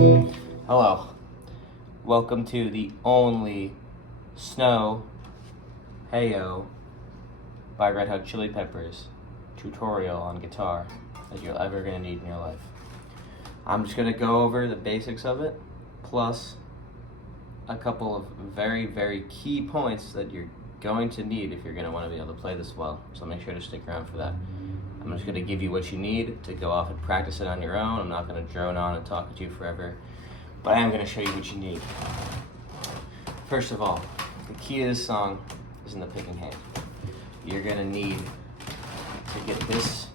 Hello, welcome to the only Snow Heyo by Red Hot Chili Peppers tutorial on guitar that you're ever going to need in your life. I'm just going to go over the basics of it, plus a couple of very, very key points that you're going to need if you're going to want to be able to play this well, so make sure to stick around for that. I'm just going to give you what you need to go off and practice it on your own. I'm not going to drone on and talk to you forever, but I am going to show you what you need. First of all, the key to this song is in the picking hand. You're going to need to get this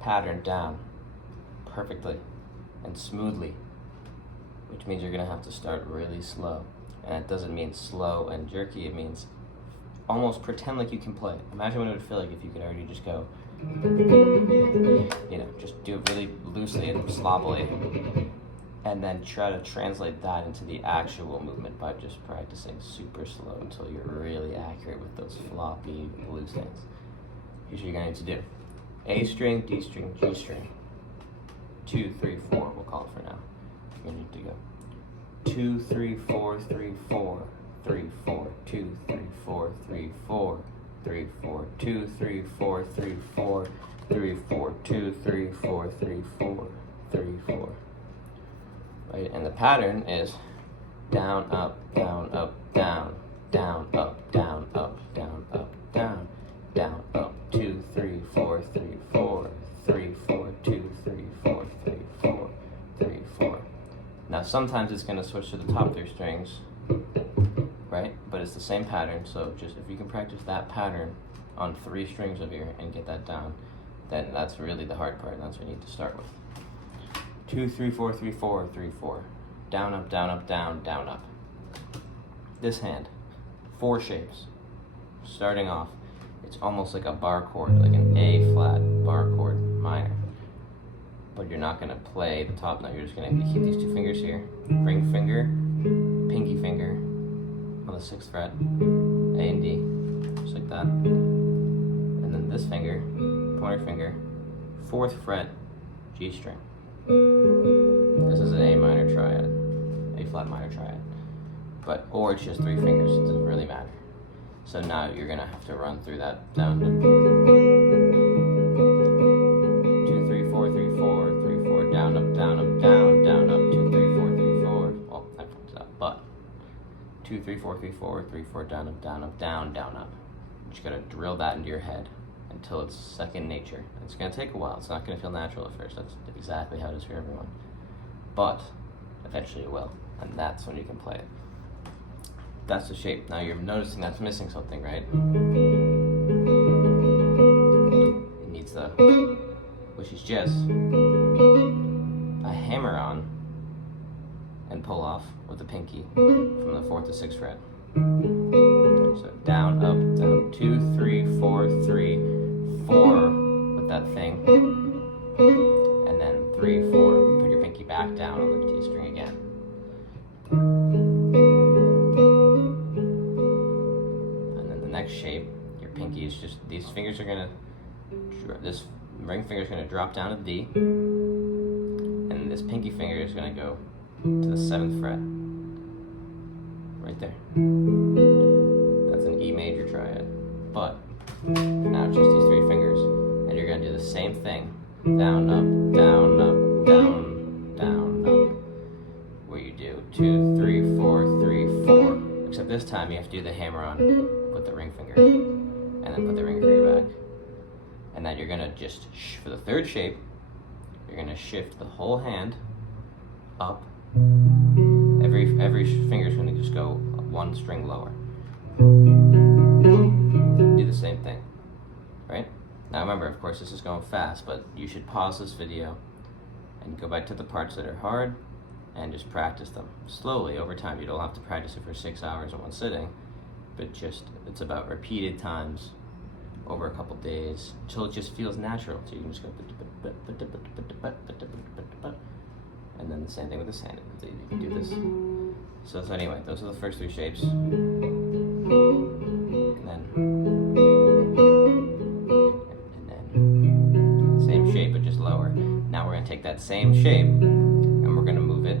pattern down perfectly and smoothly, which means you're going to have to start really slow. And it doesn't mean slow and jerky, it means almost pretend like you can play. Imagine what it would feel like if you could already just go, just do it really loosely and sloppily, and then try to translate that into the actual movement by just practicing super slow until you're really accurate with those floppy loose hands. Here's what you're going to need to do. A string, D string, G string. 2, 3, 4, we'll call it for now. You're going to need to go 2, 3, 4, 3, 4, 3, 4, 2, 3, 4, 3, 4, 3, 4, 2, 3, 4, 3, 4, 3, 4, 2, 3, 4, 3, 4, 3, 4. Right, and the pattern is down, up, down, up, down, down, up, down, up, down, up, down, down, up, 2, 3, 4, 3, 4, 3, 4, 2, 3, 4, 3, 4, 3, 4. Now sometimes it's going to switch to the top 3 strings, right? But it's the same pattern, so just if you can practice that pattern on 3 strings of here and get that down, then that's really the hard part, and that's what you need to start with. 2, 3, 4, 3, 4, 3, 4. Down, up, down, up, down, down, up. This hand, 4 shapes. Starting off, it's almost like a bar chord, like an A flat bar chord minor. But you're not going to play the top note, you're just going to keep these 2 fingers here. Ring finger, pinky finger on the 6th fret, A and D, just like that. And then this finger, pointer finger, 4th fret, G string. This is an A minor triad, A flat minor triad, or it's just 3 fingers, it doesn't really matter. So now you're gonna have to run through that down. 2, 3, 4, 3, 4, 3, 4, down, up, down, up, down, down, up, 2, 3, 4, 3, 4. Well, I fucked it up, but 2, 3, 4, 3, 4, 3, 4, down, up, down, up, down, down, up. You just gotta drill that into your head until it's second nature. It's gonna take a while. It's not gonna feel natural at first. That's exactly how it is for everyone. But eventually it will, and that's when you can play it. That's the shape. Now you're noticing that's missing something, right? It needs the, which is just a hammer on and pull off with the pinky from the 4th to 6th fret. So down, up, down, 2, 3, 4, 3, 4 with that thing, and then 3, 4. Put your pinky back down on the D string again. And then the next shape, your pinky is just, these fingers are gonna, this ring finger is gonna drop down to D, and this pinky finger is gonna go to the 7th fret, right there. That's an E major triad, but now it's just these 3 fingers, and you're gonna do the same thing, down, up, down, up, down, down, up, where you do 2, 3, 4, 3, 4, except this time you have to do the hammer on with the ring finger, and then put the ring finger back, and then you're gonna just, for the 3rd shape, you're gonna shift the whole hand up, every finger's gonna just go 1 string lower. Do the same thing, right? Now remember, of course, this is going fast, but you should pause this video and go back to the parts that are hard and just practice them slowly over time. You don't have to practice it for 6 hours in one sitting, but just, it's about repeated times over a couple days until it just feels natural. So you can just go, and then the same thing with this hand. You can do this. So anyway, those are the first 3 shapes. And then same shape, but just lower. Now we're gonna take that same shape and we're gonna move it